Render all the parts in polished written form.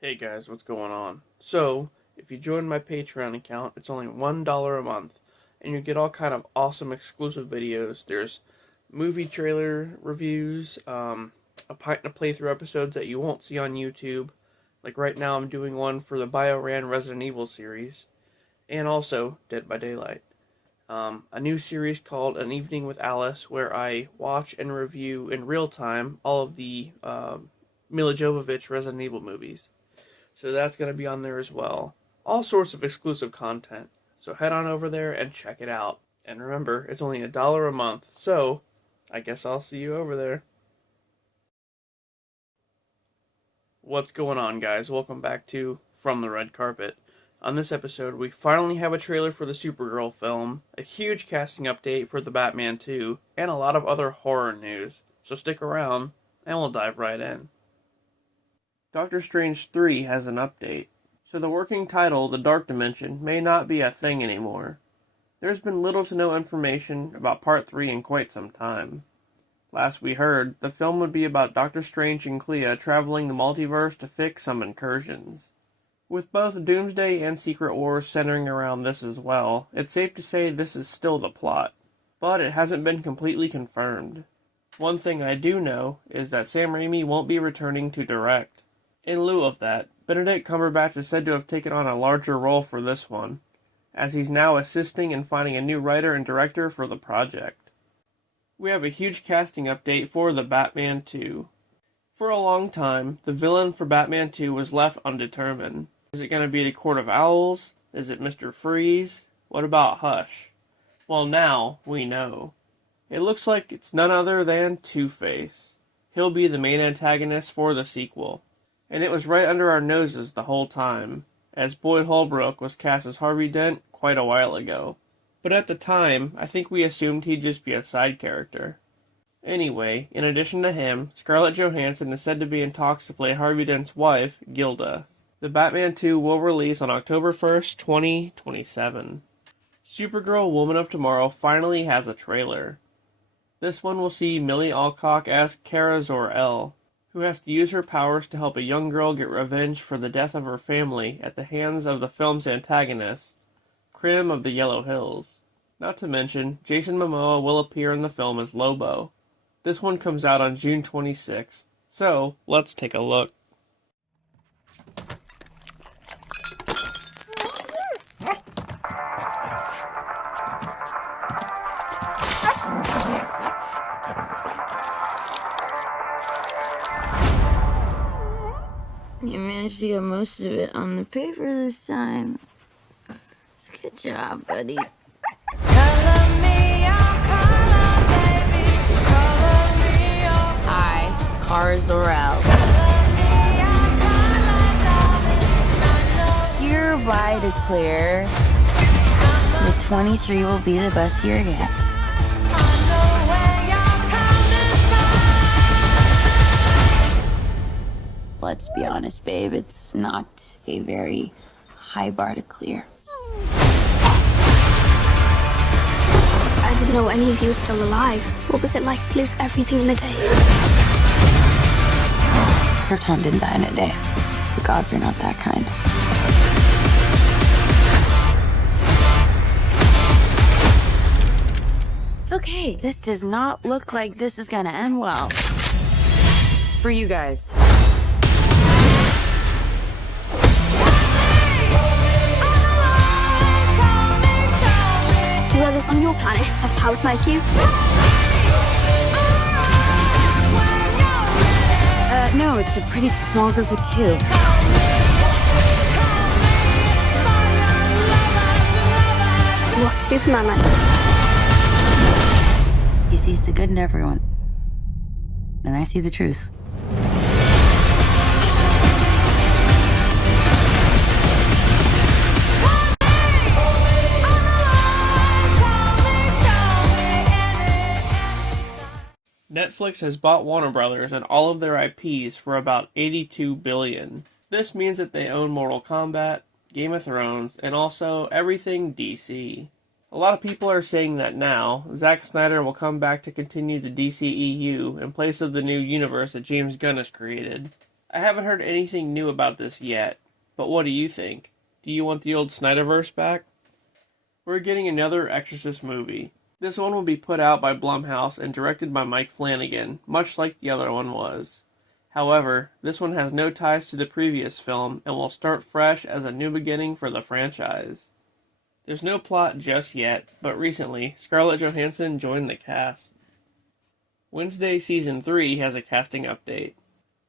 Hey guys, what's going on? So, if you join my Patreon account, it's only $1 a month, and you get all kind of awesome exclusive videos. There's movie trailer reviews, a pint and a playthrough episodes that you won't see on YouTube. Like right now I'm doing one for the BioRan Resident Evil series, and also Dead by Daylight. A new series called An Evening with Alice, where I watch and review in real time all of the Mila Jovovich Resident Evil movies. So that's going to be on there as well. All sorts of exclusive content. So head on over there and check it out. And remember, it's only $1 a month. So, I guess I'll see you over there. What's going on, guys? Welcome back to From the Red Carpet. On this episode, we finally have a trailer for the Supergirl film, a huge casting update for the Batman 2, and a lot of other horror news. So stick around, and we'll dive right in. Doctor Strange 3 has an update, so the working title, The Dark Dimension, may not be a thing anymore. There's been little to no information about Part 3 in quite some time. Last we heard, the film would be about Doctor Strange and Clea traveling the multiverse to fix some incursions. With both Doomsday and Secret Wars centering around this as well, it's safe to say this is still the plot, but it hasn't been completely confirmed. One thing I do know is that Sam Raimi won't be returning to direct. In lieu of that, Benedict Cumberbatch is said to have taken on a larger role for this one, as he's now assisting in finding a new writer and director for the project. We have a huge casting update for the Batman 2. For a long time, the villain for Batman 2 was left undetermined. Is it going to be the Court of Owls? Is it Mr. Freeze? What about Hush? Well, now we know. It looks like it's none other than Two-Face. He'll be the main antagonist for the sequel. And it was right under our noses the whole time, as Boyd Holbrook was cast as Harvey Dent quite a while ago. But at the time, I think we assumed he'd just be a side character. Anyway, in addition to him, Scarlett Johansson is said to be in talks to play Harvey Dent's wife, Gilda. The Batman 2 will release on October 1st, 2027. Supergirl Woman of Tomorrow finally has a trailer. This one will see Millie Alcock as Kara Zor-El, who has to use her powers to help a young girl get revenge for the death of her family at the hands of the film's antagonist, Krim of the Yellow Hills. Not to mention, Jason Momoa will appear in the film as Lobo. This one comes out on June 26th, so let's take a look. You managed to get most of it on the paper this time. Good job, buddy. Hi, Kara Zor-El. Hereby declare the 23 will be the best year yet. Let's be honest, babe, it's not a very high bar to clear. I didn't know any of you were still alive. What was it like to lose everything in a day? Proton didn't die in a day. The gods are not that kind. Okay, this does not look like this is gonna end well. For you guys. Do others on your planet have powers like you? No, it's a pretty small group of two. What's Superman like? He sees the good in everyone. And I see the truth. Netflix has bought Warner Brothers and all of their IPs for about $82 billion. This means that they own Mortal Kombat, Game of Thrones, and also everything DC. A lot of people are saying that now, Zack Snyder will come back to continue the DCEU in place of the new universe that James Gunn has created. I haven't heard anything new about this yet, but what do you think? Do you want the old Snyderverse back? We're getting another Exorcist movie. This one will be put out by Blumhouse and directed by Mike Flanagan, much like the other one was. However, this one has no ties to the previous film and will start fresh as a new beginning for the franchise. There's no plot just yet, but recently, Scarlett Johansson joined the cast. Wednesday Season 3 has a casting update.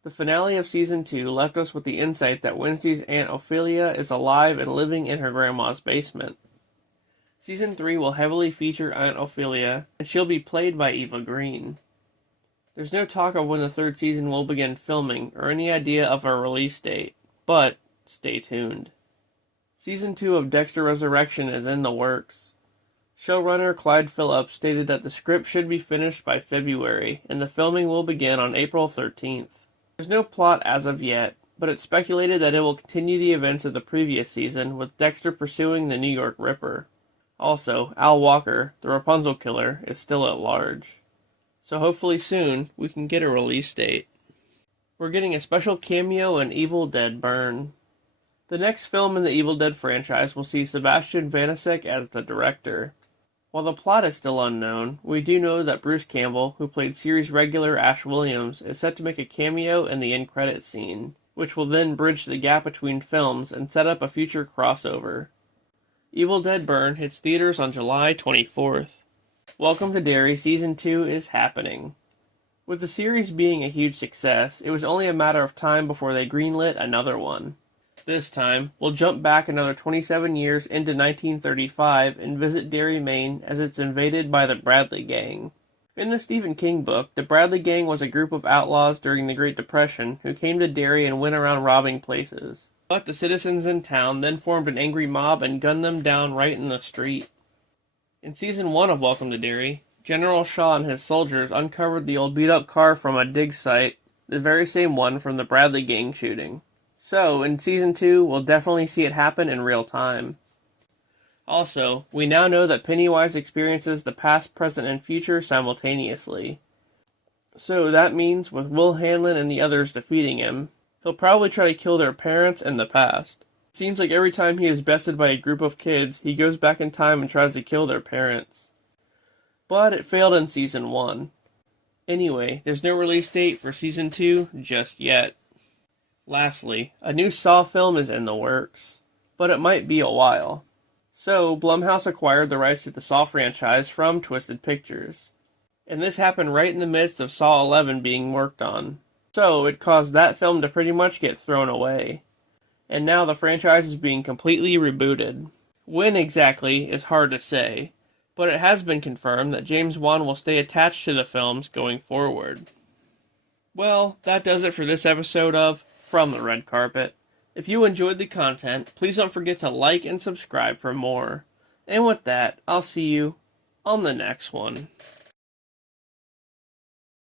The finale of Season 2 left us with the insight that Wednesday's Aunt Ophelia is alive and living in her grandma's basement. Season 3 will heavily feature Aunt Ophelia, and she'll be played by Eva Green. There's no talk of when the third season will begin filming, or any idea of a release date, but stay tuned. Season 2 of Dexter Resurrection is in the works. Showrunner Clyde Phillips stated that the script should be finished by February, and the filming will begin on April 13th. There's no plot as of yet, but it's speculated that it will continue the events of the previous season, with Dexter pursuing the New York Ripper. Also, Al Walker, the Rapunzel killer, is still at large. So hopefully soon, we can get a release date. We're getting a special cameo in Evil Dead Burn. The next film in the Evil Dead franchise will see Sebastian Vanasek as the director. While the plot is still unknown, we do know that Bruce Campbell, who played series regular Ash Williams, is set to make a cameo in the end credits scene, which will then bridge the gap between films and set up a future crossover. Evil Dead Burn hits theaters on July 24th. Welcome to Derry Season 2 is happening. With the series being a huge success, it was only a matter of time before they greenlit another one. This time, we'll jump back another 27 years into 1935 and visit Derry, Maine, as it's invaded by the Bradley Gang. In the Stephen King book, the Bradley Gang was a group of outlaws during the Great Depression who came to Derry and went around robbing places. But the citizens in town then formed an angry mob and gunned them down right in the street. In Season 1 of Welcome to Derry, General Shaw and his soldiers uncovered the old beat-up car from a dig site, the very same one from the Bradley Gang shooting. So, in Season 2, we'll definitely see it happen in real time. Also, we now know that Pennywise experiences the past, present, and future simultaneously. So that means, with Will Hanlon and the others defeating him, he'll probably try to kill their parents in the past. It seems like every time he is bested by a group of kids, he goes back in time and tries to kill their parents. But it failed in Season 1. Anyway, there's no release date for Season 2 just yet. Lastly, a new Saw film is in the works, but it might be a while. So, Blumhouse acquired the rights to the Saw franchise from Twisted Pictures. And this happened right in the midst of Saw 11 being worked on. So, it caused that film to pretty much get thrown away. And now the franchise is being completely rebooted. When exactly is hard to say, but it has been confirmed that James Wan will stay attached to the films going forward. Well, that does it for this episode of From the Red Carpet. If you enjoyed the content, please don't forget to like and subscribe for more. And with that, I'll see you on the next one.